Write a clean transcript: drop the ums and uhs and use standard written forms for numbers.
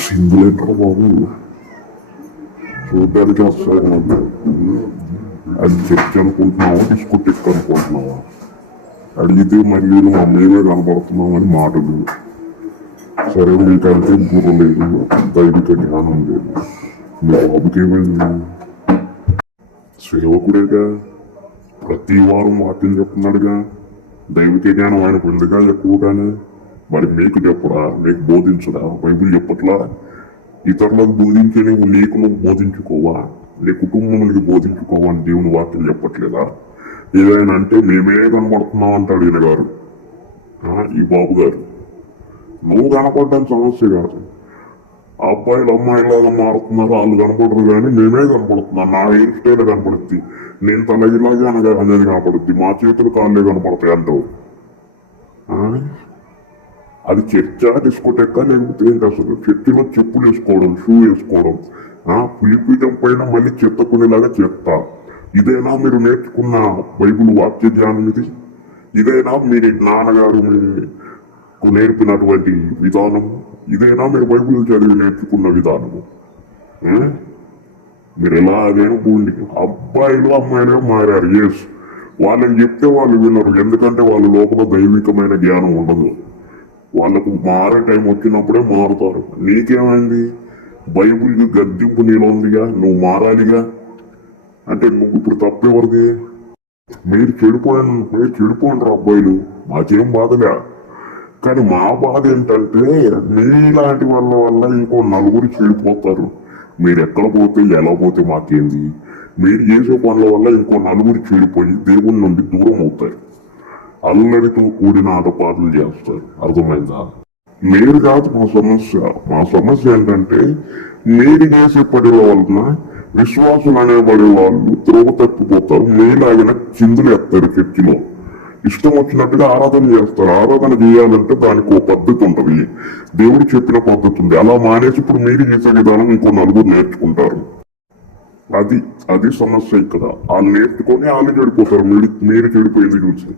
సింధులేంటారు బాబు, చూడడానికి వస్తాయి నాకు. అది చర్చ అనుకుంటున్నావా, డిస్కోటెక్ అనుకుంటున్నావా? అడిగితే మళ్ళీ మేమే కనపడుతున్నామని మాటలు. సరే మీకైతే బుర్ర లేదు, దైవిక జ్ఞానం లేదు. మీ బాబుకి ఏమైంది? సేవకుడేగా, ప్రతి వారం వాక్యం చెప్తున్నాడుగా. దైవిక జ్ఞానం ఆయనకు ఉందిగా ఎక్కువగానే. మరి మీకు చెప్పరా, మీకు బోధించడా? బైబిల్ చెప్పట్లా? ఇతరులకు బోధించే నీకు నువ్వు బోధించుకోవా, నీ కుటుంబానికి బోధించుకోవా అని దేవుని వాక్యం చెప్పట్లేదా? ఏదైనా అంటే మేమే కనపడుతున్నాం అంటాడు ఈయన గారు, ఈ బాబు గారు. నువ్వు కనపడడానికి సమస్య కాదు. అబ్బాయిలు అమ్మాయిలాగా మారుతున్నారు, వాళ్ళు కనపడరు కానీ మేమే కనపడుతున్నాం. నా హెయిర్ స్టైల్ కనపడుద్ది, నేను తల ఇలాగే అనగా అనేది కనపడుద్ది, మా చేతులు కాళ్ళే కనపడతాయి అంటావు. అది చర్చ డిస్కోటెక్క లేకపోతే ఏంటి? అసలు చర్చిలో చెప్పులు వేసుకోవడం, షూ వేసుకోవడం, పులిపీఠం పైన మళ్ళీ చెత్తకునేలాగా చెత్త. ఇదేనా మీరు నేర్చుకున్న బైబిల్ వాక్య ధ్యానం? ఇదేనా మీరు నాన్నగారు మీకు నేర్పినటువంటి విధానము? ఇదేనా మీరు బైబిల్ చదివి నేర్చుకున్న విధానము? మీరు ఎలాగైనా పోండి. అబ్బాయిలు అమ్మాయిలుగా మారారు. ఎస్, వాళ్ళని చెప్తే వాళ్ళు వినరు, ఎందుకంటే వాళ్ళ లోపల దైవికమైన జ్ఞానం ఉండదు. వాళ్ళకు మారే టైం వచ్చినప్పుడే మారుతారు. నీకేమైంది? బైబిల్కి గద్దింపు నీలో ఉందిగా, నువ్వు మారాలిగా. అంటే నువ్వు ఇప్పుడు తప్పెవరిది? మీరు చెడిపోయినరు అబ్బాయిలు, మాకేం బాధగా. కానీ మా బాధ ఏంటంటే మీలాంటి వాళ్ళ వల్ల ఇంకో నలుగురు చెడిపోతారు. మీరు ఎక్కడ పోతే ఎలా పోతే మాకేంది? మీరు చేసే పనుల వల్ల ఇంకో నలుగురు చెడిపోయి దేవుని నుండి దూరం అవుతారు, అల్లరితో కూడిన ఆటపాటలు చేస్తారు. అర్థమైందా? మీరు కాదు మా సమస్య. మా సమస్య ఏంటంటే మీరు చేసే పనుల వలన విశ్వాసులు అనేబడే వాళ్ళు త్రోవ తప్పిపోతారు. మీలాగిన చిందులు ఎత్తారు, చర్చిలో ఇష్టం వచ్చినట్టుగా ఆరాధన చేస్తారు. ఆరాధన చేయాలంటే దానికి ఒక పద్ధతి ఉంటుంది, దేవుడు చెప్పిన పద్ధతి ఉంది. అలా మానేసి ఇప్పుడు మీరు చేసే విధానం ఇంకో నలుగురు నేర్చుకుంటారు. అది సమస్య ఇక్కడ. వాళ్ళు నేర్చుకొని వాళ్ళు చెడిపోతారు, మీరు చెడిపోయింది చూసి.